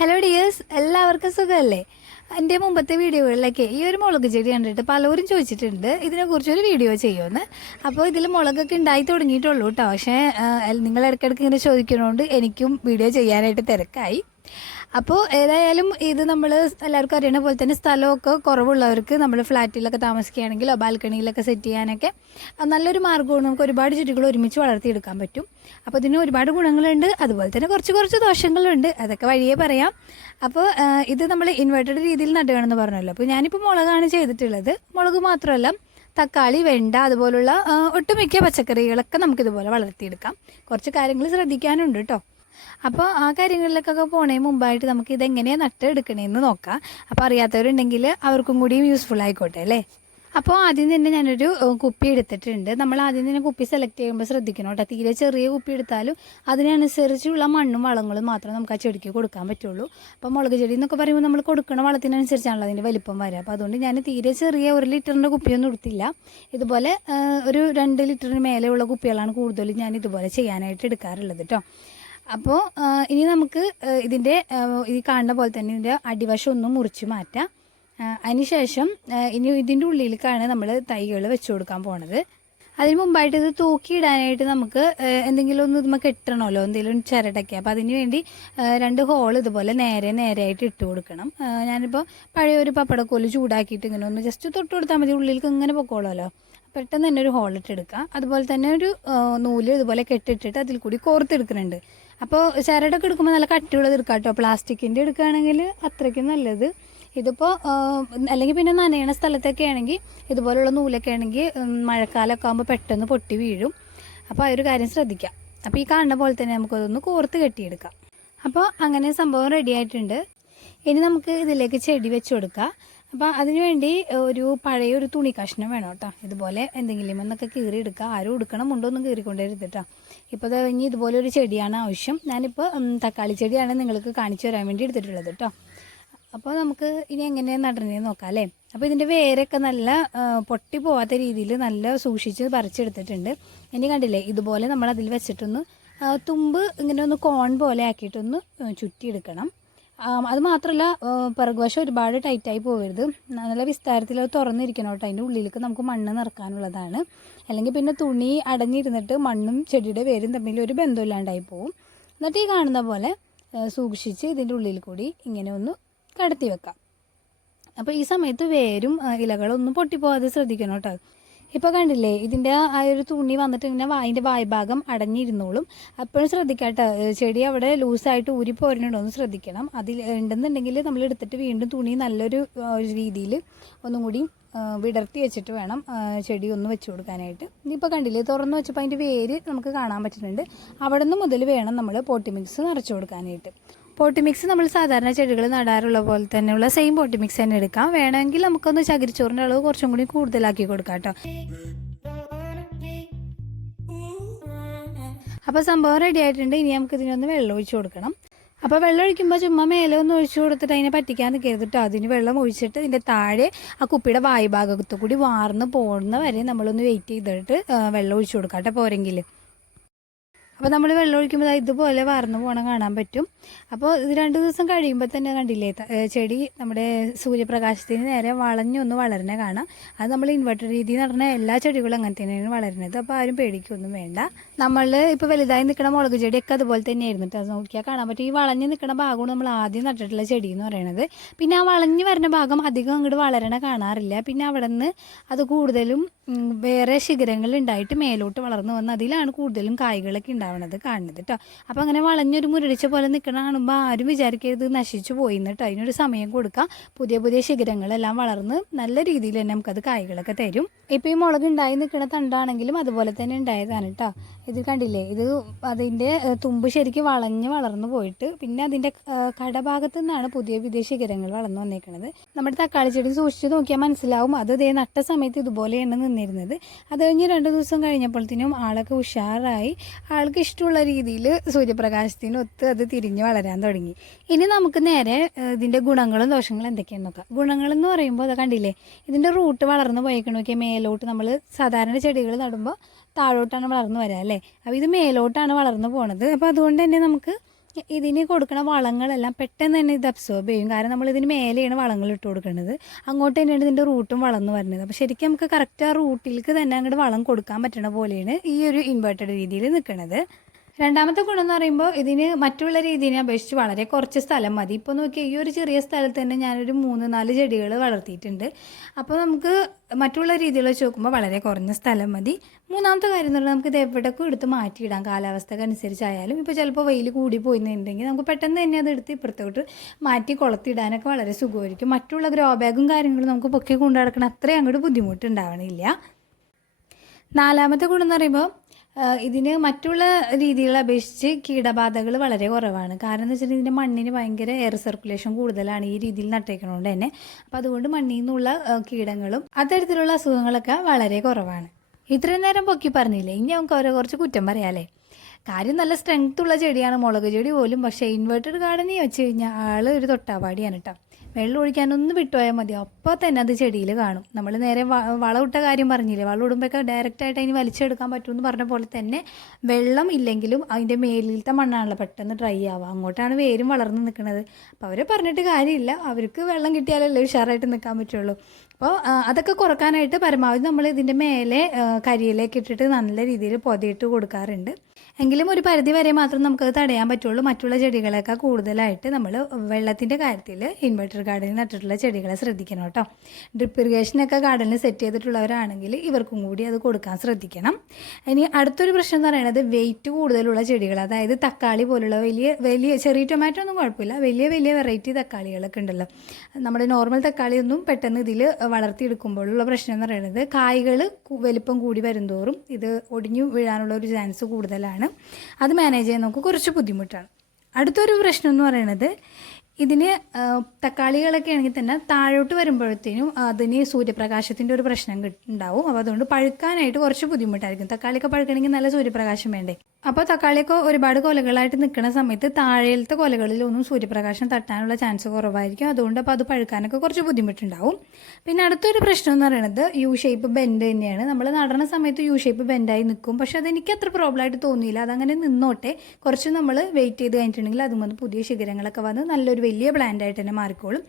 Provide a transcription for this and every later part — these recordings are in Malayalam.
ഹലോ ഡിയേഴ്സ്, എല്ലാവർക്കും സുഖമല്ലേ? എൻ്റെ മുമ്പത്തെ വീഡിയോകളിലൊക്കെ ഈ ഒരു മുളക് ചെടി കണ്ടിട്ട് പലരും ചോദിച്ചിട്ടുണ്ട് ഇതിനെക്കുറിച്ചൊരു വീഡിയോ ചെയ്യുമെന്ന്. അപ്പോൾ ഇതിൽ മുളകൊക്കെ ഉണ്ടായി തുടങ്ങിയിട്ടുള്ളൂ കേട്ടോ. പക്ഷേ നിങ്ങൾ ഇടയ്ക്കിടയ്ക്ക് ഇങ്ങനെ ചോദിക്കുന്നതുകൊണ്ട് എനിക്കും വീഡിയോ ചെയ്യാനായിട്ട് തിരക്കായി. അപ്പോൾ ഏതായാലും ഇത് നമ്മൾ എല്ലാവർക്കും അറിയണ പോലെ തന്നെ സ്ഥലമൊക്കെ കുറവുള്ളവർക്ക് നമ്മൾ ഫ്ലാറ്റിലൊക്കെ താമസിക്കുകയാണെങ്കിലോ ബാൽക്കണിയിലൊക്കെ സെറ്റ് ചെയ്യാനൊക്കെ നല്ലൊരു മാർഗ്ഗമാണ്. നമുക്ക് ഒരുപാട് ചെടികൾ ഒരുമിച്ച് വളർത്തിയെടുക്കാൻ പറ്റും. അപ്പോൾ ഇതിന് ഒരുപാട് ഗുണങ്ങളുണ്ട്, അതുപോലെ തന്നെ കുറച്ച് ദോഷങ്ങളുണ്ട്. അതൊക്കെ വഴിയേ പറയാം. അപ്പോൾ ഇത് നമ്മൾ ഇൻവേർട്ടഡ് രീതിയിൽ നടുകയാണെന്ന് പറഞ്ഞല്ലോ. അപ്പോൾ ഞാനിപ്പോൾ മുളകാണ് ചെയ്തിട്ടുള്ളത്. മുളക് മാത്രമല്ല, തക്കാളി, വെണ്ട, അതുപോലുള്ള ഒട്ടുമിക്ക പച്ചക്കറികളൊക്കെ നമുക്കിതുപോലെ വളർത്തിയെടുക്കാം. കുറച്ച് കാര്യങ്ങൾ ശ്രദ്ധിക്കാനുണ്ട് കേട്ടോ. അപ്പോൾ ആ കാര്യങ്ങളിലേക്കൊക്കെ പോണേ മുമ്പായിട്ട് നമുക്ക് ഇതെങ്ങനെയാണ് നട്ടെടുക്കണേന്ന് നോക്കാം. അപ്പോൾ അറിയാത്തവരുണ്ടെങ്കിൽ അവർക്കും കൂടിയും യൂസ്ഫുൾ ആയിക്കോട്ടെ അല്ലേ. അപ്പോൾ ആദ്യം തന്നെ ഞാനൊരു കുപ്പി എടുത്തിട്ടുണ്ട്. നമ്മൾ ആദ്യം തന്നെ കുപ്പി സെലക്ട് ചെയ്യുമ്പോൾ ശ്രദ്ധിക്കണം കേട്ടോ. തീരെ ചെറിയ കുപ്പി എടുത്താലും അതിനനുസരിച്ചുള്ള മണ്ണും വളങ്ങളും മാത്രമേ നമുക്ക് ആ ചെടിക്ക് കൊടുക്കാൻ പറ്റുള്ളൂ. അപ്പോൾ മുളക് ചെടി എന്നൊക്കെ പറയുമ്പോൾ നമ്മൾ കൊടുക്കുന്ന വളത്തിനനുസരിച്ചാണല്ലോ അതിൻ്റെ വലിപ്പം വരിക. അപ്പോൾ അതുകൊണ്ട് ഞാൻ തീരെ ചെറിയ 1 ലിറ്ററിൻ്റെ കുപ്പിയൊന്നും എടുത്തില്ല. ഇതുപോലെ ഒരു 2 ലിറ്ററിന് മേലെയുള്ള കുപ്പികളാണ് കൂടുതലും ഞാൻ ഇതുപോലെ ചെയ്യാനായിട്ട് എടുക്കാറുള്ളത് കേട്ടോ. അപ്പോൾ ഇനി നമുക്ക് ഇതിൻ്റെ ഈ കാണുന്ന പോലെ തന്നെ ഇതിൻ്റെ അടിവശം ഒന്ന് മുറിച്ച് മാറ്റാം. അതിനുശേഷം ഇനി ഇതിൻ്റെ ഉള്ളിലേക്കാണ് നമ്മൾ തൈകൾ വെച്ച് കൊടുക്കാൻ പോണത്. അതിന് മുമ്പായിട്ട് ഇത് തൂക്കിയിടാനായിട്ട് നമുക്ക് എന്തെങ്കിലും ഒന്ന് ഇതുമ്മ കെട്ടണമല്ലോ, എന്തെങ്കിലും ചിരട്ടയ്ക്ക്. അപ്പോൾ അതിന് വേണ്ടി 2 ഹോൾ ഇതുപോലെ നേരെയായിട്ട് ഇട്ട് കൊടുക്കണം. ഞാനിപ്പോൾ പഴയൊരു പപ്പടക്കോല് ചൂടാക്കിയിട്ട് ഇങ്ങനെ ഒന്ന് ജസ്റ്റ് തൊട്ട് കൊടുത്താൽ മതി, ഉള്ളിലേക്ക് ഇങ്ങനെ പൊക്കോളല്ലോ. പെട്ടെന്ന് തന്നെ ഒരു ഹോൾ ഇട്ടെടുക്കുക. അതുപോലെ തന്നെ ഒരു നൂല് ഇതുപോലെ കെട്ടിട്ടിട്ട് അതിൽ കൂടി കോർത്തെടുക്കുന്നുണ്ട്. അപ്പോൾ ചിരട്ടൊക്കെ എടുക്കുമ്പോൾ നല്ല കട്ടിയുള്ളത് എടുക്കാം കേട്ടോ. പ്ലാസ്റ്റിക്കിൻ്റെ എടുക്കുകയാണെങ്കിൽ അത്രയ്ക്കും നല്ലത്. ഇതിപ്പോൾ അല്ലെങ്കിൽ പിന്നെ നനയണ സ്ഥലത്തൊക്കെ ആണെങ്കിൽ ഇതുപോലുള്ള നൂലൊക്കെ ആണെങ്കിൽ മഴക്കാലമൊക്കെ ആകുമ്പോൾ പെട്ടെന്ന് പൊട്ടി വീഴും. അപ്പോൾ ആ ഒരു കാര്യം ശ്രദ്ധിക്കാം. അപ്പോൾ ഈ കാണുന്ന പോലെ തന്നെ നമുക്കതൊന്ന് കോർത്ത് കെട്ടിയെടുക്കാം. അപ്പോൾ അങ്ങനെ സംഭവം റെഡി ആയിട്ടുണ്ട്. ഇനി നമുക്ക് ഇതിലേക്ക് ചെടി വെച്ച് കൊടുക്കാം. അപ്പോൾ അതിനുവേണ്ടി പഴയൊരു തുണി കഷ്ണം വേണം കേട്ടോ. ഇതുപോലെ എന്തെങ്കിലും എന്നൊക്കെ കീറിയെടുക്കുക. ആരും എടുക്കണം, മുണ്ടൊന്നും കീറിക്കൊണ്ടിരുത് കേട്ടോ. ഇപ്പോൾ ഇനി ഇതുപോലെ ഒരു ചെടിയാണ് ആവശ്യം. ഞാനിപ്പോൾ തക്കാളി ചെടിയാണ് നിങ്ങൾക്ക് കാണിച്ചു തരാൻ വേണ്ടി എടുത്തിട്ടുള്ളത് കേട്ടോ. അപ്പോൾ നമുക്ക് ഇനി എങ്ങനെയാണ് നടണേന്ന് നോക്കാം അല്ലേ. അപ്പോൾ ഇതിൻ്റെ വേരൊക്കെ നല്ല പൊട്ടി പോവാത്ത രീതിയിൽ നല്ല സൂക്ഷിച്ച് പറിച്ചെടുത്തിട്ടുണ്ട്. ഇനി കണ്ടില്ലേ, ഇതുപോലെ നമ്മൾ അതിൽ വെച്ചിട്ടൊന്ന് തുമ്പ് ഇങ്ങനെ ഒന്ന് കോൺ പോലെ ആക്കിയിട്ടൊന്ന് ചുറ്റിയെടുക്കണം. അത് മാത്രമല്ല, പിറകുവശം ഒരുപാട് ടൈറ്റായി പോകരുത്. നല്ല വിസ്താരത്തിൽ അത് തുറന്നിരിക്കണം കേട്ടോ. അതിൻ്റെ ഉള്ളിലേക്ക് നമുക്ക് മണ്ണ് നിറക്കാനുള്ളതാണ്. അല്ലെങ്കിൽ പിന്നെ തുണി അടഞ്ഞിരുന്നിട്ട് മണ്ണും ചെടിയുടെ വേരും തമ്മിൽ ഒരു ബന്ധമില്ലാണ്ടായി പോവും. എന്നിട്ട് ഈ കാണുന്ന പോലെ സൂക്ഷിച്ച് ഇതിൻ്റെ ഉള്ളിൽ കൂടി ഇങ്ങനെ ഒന്ന് കടത്തി വെക്കാം. അപ്പോൾ ഈ സമയത്ത് വേരും ഇലകളൊന്നും പൊട്ടിപ്പോകാതെ ശ്രദ്ധിക്കണം കേട്ടോ. ഇപ്പോൾ കണ്ടില്ലേ, ഇതിൻ്റെ ആ ഒരു തുണി വന്നിട്ട് ഇങ്ങനെ അതിൻ്റെ വായ്ഭാഗം അടഞ്ഞിരുന്നോളും. അപ്പോഴും ശ്രദ്ധിക്കാം കേട്ടോ, ചെടി അവിടെ ലൂസായിട്ട് ഊരിപ്പോരുന്നുണ്ടോ എന്ന് ശ്രദ്ധിക്കണം. അതിൽ ഉണ്ടെന്നുണ്ടെങ്കിൽ നമ്മൾ എടുത്തിട്ട് വീണ്ടും തുണി നല്ലൊരു രീതിയിൽ ഒന്നും കൂടി വിടർത്തി വെച്ചിട്ട് വേണം ചെടി ഒന്ന് വെച്ച് കൊടുക്കാനായിട്ട്. ഇനിയിപ്പോൾ കണ്ടില്ലേ, തുറന്ന് വെച്ചപ്പോൾ അതിൻ്റെ വേര് നമുക്ക് കാണാൻ പറ്റുന്നുണ്ട്. അവിടെ നിന്ന് മുതൽ വേണം നമ്മൾ പോട്ടി മിക്സ് നിറച്ച് കൊടുക്കാനായിട്ട്. പോട്ടി മിക്സ് നമ്മൾ സാധാരണ ചെടികൾ നടാറുള്ള പോലെ തന്നെയുള്ള സെയിം പോട്ടി മിക്സ് തന്നെ എടുക്കാം. വേണമെങ്കിൽ നമുക്കൊന്ന് ചകിരിച്ചോറിൻ്റെ അളവ് കുറച്ചും കൂടി കൂടുതലാക്കി കൊടുക്കാം കേട്ടോ. അപ്പോൾ സംഭവം റെഡി ആയിട്ടുണ്ട്. ഇനി നമുക്ക് ഇതിനൊന്ന് വെള്ളം ഒഴിച്ച് കൊടുക്കണം. അപ്പോൾ വെള്ളം ഒഴിക്കുമ്പോൾ ചുമ്മാ മേലെ ഒന്ന് ഒഴിച്ച് കൊടുത്തിട്ട് അതിനെ പറ്റിക്കാൻ നിൽക്കരുത് കേട്ടോ. അതിന് വെള്ളം ഒഴിച്ചിട്ട് ഇതിൻ്റെ താഴെ ആ കുപ്പിയുടെ വായുഭാഗത്തു കൂടി വാർന്ന് പോകുന്ന വരെ നമ്മളൊന്ന് വെയിറ്റ് ചെയ്തിട്ട് വെള്ളം ഒഴിച്ച് കൊടുക്കാം കേട്ടോ പോരെങ്കിൽ. അപ്പോൾ നമ്മൾ വെള്ളം ഒഴിക്കുമ്പോൾ ഇതുപോലെ വാർന്ന് പോകണം കാണാൻ പറ്റും. അപ്പോൾ ഇത് 2 ദിവസം കഴിയുമ്പോൾ തന്നെ കണ്ടില്ലേ, ചെടി നമ്മുടെ സൂര്യപ്രകാശത്തിന് നേരെ വളഞ്ഞൊന്ന് വളരണ കാണാം. അത് നമ്മൾ ഇൻവെർട്ടർ രീതിയിൽ നടന്ന എല്ലാ ചെടികളും അങ്ങനെ തന്നെയാണ് വളരുന്നത്. അപ്പോൾ ആരും പേടിക്കൊന്നും വേണ്ട. നമ്മൾ ഇപ്പോൾ വലുതായി നിൽക്കുന്ന മുളക് ചെടിയൊക്കെ അതുപോലെ തന്നെയായിരുന്നു കേട്ടോ. അത് നോക്കിയാൽ കാണാൻ പറ്റും. ഈ വളഞ്ഞ് നിൽക്കുന്ന ഭാഗമാണ് നമ്മൾ ആദ്യം നട്ടിട്ടുള്ള ചെടി എന്ന് പറയുന്നത്. പിന്നെ ആ വളഞ്ഞ് വരുന്ന ഭാഗം അധികം അങ്ങോട്ട് വളരണ കാണാറില്ല. പിന്നെ അവിടെ നിന്ന് അത് കൂടുതലും വേറെ ശിഖരങ്ങൾ ഉണ്ടായിട്ട് മേലോട്ട് വളർന്നു വന്ന് അതിലാണ് കൂടുതലും കായ്കളൊക്കെ ഉണ്ടാവുന്നത് കാണുന്നത് കേട്ടോ. അപ്പോൾ അങ്ങനെ വളഞ്ഞൊരു മുരടിച്ച പോലെ നിൽക്കണ കാണുമ്പോൾ ആരും വിചാരിക്കരുത് നശിച്ചു പോയിന്ന് കേട്ടോ. അതിനൊരു സമയം കൊടുക്കാം. പുതിയ ശിഖരങ്ങളെല്ലാം വളർന്ന് നല്ല രീതിയിൽ തന്നെ നമുക്കത് കായ്കളൊക്കെ തരും. ഇപ്പോൾ ഈ മുളക് ഉണ്ടായി നിൽക്കുന്ന തണ്ടാണെങ്കിലും അതുപോലെ തന്നെ ഉണ്ടായതാണ് കേട്ടോ. ഇത് കണ്ടില്ലേ, ഇത് അതിൻ്റെ തുമ്പ് ശരിക്കും വളർന്നു പോയിട്ട് പിന്നെ അതിൻ്റെ കടഭാഗത്തു നിന്നാണ് പുതിയ ശിഖരങ്ങൾ വളർന്നു വന്നേക്കുന്നത്. നമ്മുടെ തക്കാളി ചെടി സൂക്ഷിച്ച് നോക്കിയാൽ മനസ്സിലാവും. അത് ഇതേ നട്ട സമയത്ത് ഇതുപോലെയാണ് നിന്നിരുന്നത്. അത് കഴിഞ്ഞ് 2 ദിവസം കഴിഞ്ഞപ്പോഴത്തേനും ആളൊക്കെ ഉഷാറായി. ആൾക്ക് ഇഷ്ടമുള്ള രീതിയിൽ സൂര്യപ്രകാശത്തിനൊത്ത് അത് തിരിഞ്ഞ് വളരാൻ തുടങ്ങി. ഇനി നമുക്ക് നേരെ ഇതിൻ്റെ ഗുണങ്ങളും ദോഷങ്ങളും എന്തൊക്കെയാണെന്ന് നോക്കാം. ഗുണങ്ങളെന്ന് പറയുമ്പോൾ അത് കണ്ടില്ലേ, ഇതിൻ്റെ റൂട്ട് വളർന്ന് പോയിക്കണോക്കെ മേലോട്ട്. നമ്മൾ സാധാരണ ചെടികൾ നടുമ്പോൾ താഴോട്ടാണ് വളർന്നു വരിക അല്ലേ. അപ്പോൾ ഇത് മേലോട്ടാണ് വളർന്നു പോണത്. അപ്പോൾ അതുകൊണ്ട് തന്നെ നമുക്ക് ഇതിന് കൊടുക്കുന്ന വളങ്ങളെല്ലാം പെട്ടെന്ന് തന്നെ ഇത് അബ്സോർബ് ചെയ്യും. കാരണം നമ്മൾ ഇതിന് മേലെയാണ് വളങ്ങൾ ഇട്ട് കൊടുക്കുന്നത്. അങ്ങോട്ട് തന്നെയാണ് ഇതിൻ്റെ റൂട്ടും വളർന്നു വരുന്നത്. അപ്പോൾ ശരിക്കും നമുക്ക് കറക്റ്റ് ആ റൂട്ടിലേക്ക് തന്നെ അങ്ങോട്ട് വളം കൊടുക്കാൻ പറ്റണ പോലെയാണ് ഈ ഒരു ഇൻവേർട്ടഡ് രീതിയിൽ നിൽക്കുന്നത്. രണ്ടാമത്തെ ഗുണം എന്ന് പറയുമ്പോൾ ഇതിന് മറ്റുള്ള രീതിയെ അപേക്ഷിച്ച് വളരെ കുറച്ച് സ്ഥലം മതി. ഇപ്പോൾ നോക്കിയാൽ ഈ ഒരു ചെറിയ സ്ഥലത്ത് തന്നെ ഞാനൊരു 3-4 ചെടികൾ വളർത്തിയിട്ടുണ്ട്. അപ്പോൾ നമുക്ക് മറ്റുള്ള രീതികൾ വെച്ച് നോക്കുമ്പോൾ വളരെ കുറഞ്ഞ സ്ഥലം മതി. മൂന്നാമത്തെ കാര്യം എന്ന് പറഞ്ഞാൽ നമുക്ക് ഇത് എവിടേക്കും എടുത്ത് മാറ്റിയിടാം, കാലാവസ്ഥക്ക് അനുസരിച്ചായാലും. ഇപ്പോൾ ചിലപ്പോൾ വെയിൽ കൂടി പോയിന്നുണ്ടെങ്കിൽ നമുക്ക് പെട്ടെന്ന് തന്നെ അത് എടുത്ത് ഇപ്പുറത്തോട്ട് മാറ്റി കൊളത്തിടാനൊക്കെ വളരെ സുഖമായിരിക്കും. മറ്റുള്ള ഗ്രോ ബാഗും കാര്യങ്ങളും നമുക്ക് പൊക്കി കൊണ്ടു നടക്കണം അത്രയും അങ്ങോട്ട് ബുദ്ധിമുട്ടുണ്ടാവണില്ല. നാലാമത്തെ ഗുണം എന്ന് പറയുമ്പോൾ ഇതിന് മറ്റുള്ള രീതികളെ അപേക്ഷിച്ച് കീടബാധകൾ വളരെ കുറവാണ്. കാരണം എന്ന് വെച്ചിട്ടുണ്ടെങ്കിൽ ഇതിൻ്റെ മണ്ണിന് ഭയങ്കര എയർ സർക്കുലേഷൻ കൂടുതലാണ് ഈ രീതിയിൽ നട്ടേക്കണോണ്ട് തന്നെ. അപ്പോൾ അതുകൊണ്ട് മണ്ണിൽ നിന്നുള്ള കീടങ്ങളും അത്തരത്തിലുള്ള അസുഖങ്ങളൊക്കെ വളരെ കുറവാണ്. ഇത്രയും നേരം പൊക്കി പറഞ്ഞില്ലേ, ഇനി നമുക്ക് ഓരോ കുറച്ച് കുറ്റം പറയാമല്ലേ. കാര്യം നല്ല സ്ട്രെങ്ത് ഉള്ള ചെടിയാണ്, മുളക് ചെടി പോലും. പക്ഷേ ഇൻവേർട്ടഡ് ഗാർഡനിൽ വെച്ച് കഴിഞ്ഞാൽ ആൾ ഒരു തൊട്ടാവാടിയാണ് കേട്ടോ. വെള്ളം ഒഴിക്കാനൊന്ന് വിട്ടുപോയാൽ മതി, അപ്പോൾ തന്നെ അത് ചെടിയിൽ കാണും. നമ്മൾ നേരെ വളം ഇട്ട കാര്യം പറഞ്ഞില്ലേ, വളം ഇടുമ്പോഴൊക്കെ ഡയറക്റ്റായിട്ട് അതിന് വലിച്ചെടുക്കാൻ പറ്റുമെന്ന് പറഞ്ഞ പോലെ തന്നെ വെള്ളം ഇല്ലെങ്കിലും അതിൻ്റെ മേലിലത്തെ മണ്ണാണല്ലോ പെട്ടെന്ന് ഡ്രൈ ആവുക, അങ്ങോട്ടാണ് വേരും വളർന്ന് നിൽക്കുന്നത്. അപ്പോൾ അവരെ പറഞ്ഞിട്ട് കാര്യമില്ല, അവർക്ക് വെള്ളം കിട്ടിയാലല്ലേ ഉഷാറായിട്ട് നിൽക്കാൻ പറ്റുള്ളൂ. അപ്പോൾ അതൊക്കെ കുറക്കാനായിട്ട് പരമാവധി നമ്മൾ ഇതിൻ്റെ മേലെ കരിയിലേക്ക് ഇട്ടിട്ട് നല്ല രീതിയിൽ പൊതിയിട്ട് കൊടുക്കാറുണ്ട്. എങ്കിലും ഒരു പരിധി വരെ മാത്രം നമുക്കത് തടയാൻ പറ്റുള്ളൂ. മറ്റുള്ള ചെടികളെക്കാൾ കൂടുതലായിട്ട് നമ്മൾ വെള്ളത്തിൻ്റെ കാര്യത്തിൽ ഇൻവെർട്ടർ ഗാർഡനിൽ നട്ടിട്ടുള്ള ചെടികളെ ശ്രദ്ധിക്കണം കേട്ടോ. ഡ്രിപ്പ് ഇറിഗേഷനൊക്കെ ഗാർഡനിൽ സെറ്റ് ചെയ്തിട്ടുള്ളവരാണെങ്കിൽ ഇവർക്കും കൂടി അത് കൊടുക്കാൻ ശ്രദ്ധിക്കണം. ഇനി അടുത്തൊരു പ്രശ്നം എന്ന് പറയുന്നത് വെയിറ്റ് കൂടുതലുള്ള ചെടികൾ, അതായത് തക്കാളി പോലുള്ള വലിയ ചെറിയ ടൊമാറ്റോ ഒന്നും കുഴപ്പമില്ല, വലിയ വെറൈറ്റി തക്കാളികളൊക്കെ ഉണ്ടല്ലോ. നമ്മുടെ നോർമൽ തക്കാളിയൊന്നും പെട്ടെന്ന് ഇതിൽ വളർത്തിയെടുക്കുമ്പോഴുള്ള പ്രശ്നം എന്ന് പറയുന്നത് കായ്കൾ വലിപ്പം കൂടി വരുന്തോറും ഇത് ഒടിഞ്ഞു വീഴാനുള്ള ഒരു ചാൻസ് കൂടുതലാണ്. അത് മാനേജ് ചെയ്യാൻ നമുക്ക് കുറച്ച് ബുദ്ധിമുട്ടാണ്. അടുത്തൊരു പ്രശ്നം എന്ന് പറയുന്നത് ഇതിന് തക്കാളികളൊക്കെ ആണെങ്കിൽ തന്നെ താഴോട്ട് വരുമ്പോഴത്തേനും അതിന് സൂര്യപ്രകാശത്തിൻ്റെ ഒരു പ്രശ്നം ഉണ്ടാവും. അപ്പോൾ അതുകൊണ്ട് പഴുക്കാനായിട്ട് കുറച്ച് ബുദ്ധിമുട്ടായിരിക്കും. തക്കാളിയൊക്കെ പഴുക്കണമെങ്കിൽ നല്ല സൂര്യപ്രകാശം വേണ്ടേ. അപ്പോൾ തക്കാളിയൊക്കെ ഒരുപാട് കൊലകളായിട്ട് നിൽക്കുന്ന സമയത്ത് താഴേലത്തെ കൊലകളിലൊന്നും സൂര്യപ്രകാശം തട്ടാനുള്ള ചാൻസ് കുറവായിരിക്കും. അതുകൊണ്ട് അപ്പോൾ അത് പഴുക്കാനൊക്കെ കുറച്ച് ബുദ്ധിമുട്ടുണ്ടാവും. പിന്നെ അടുത്തൊരു പ്രശ്നം എന്ന് പറയുന്നത് യു ഷേപ്പ് ബെൻഡ് തന്നെയാണ്. നമ്മൾ നടണ സമയത്ത് യു ഷേപ്പ് ബെൻഡായി നിൽക്കും. പക്ഷേ അതെനിക്ക് അത്ര പ്രോബ്ലമായിട്ട് തോന്നിയില്ല, അതങ്ങനെ നിന്നോട്ടെ. കുറച്ച് നമ്മൾ വെയിറ്റ് ചെയ്ത് കഴിഞ്ഞിട്ടുണ്ടെങ്കിൽ അതും പുതിയ ശിഖരങ്ങളൊക്കെ വന്ന് നല്ലൊരു വലിയ പ്ലാന്റ് ആയിട്ട് തന്നെ മാറിക്കോളും.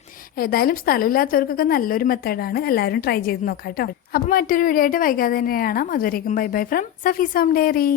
ഏതായാലും സ്ഥലമില്ലാത്തവർക്കൊക്കെ നല്ലൊരു മെത്തേഡാണ്, എല്ലാവരും ട്രൈ ചെയ്ത് നോക്കാം കേട്ടോ. അപ്പോൾ മറ്റൊരു വീഡിയോ ആയിട്ട് വൈകാതെ തന്നെ കാണാം. അതുവരേക്കും ബൈ ബൈ ഫ്രം സഫീസോം ഡയറി.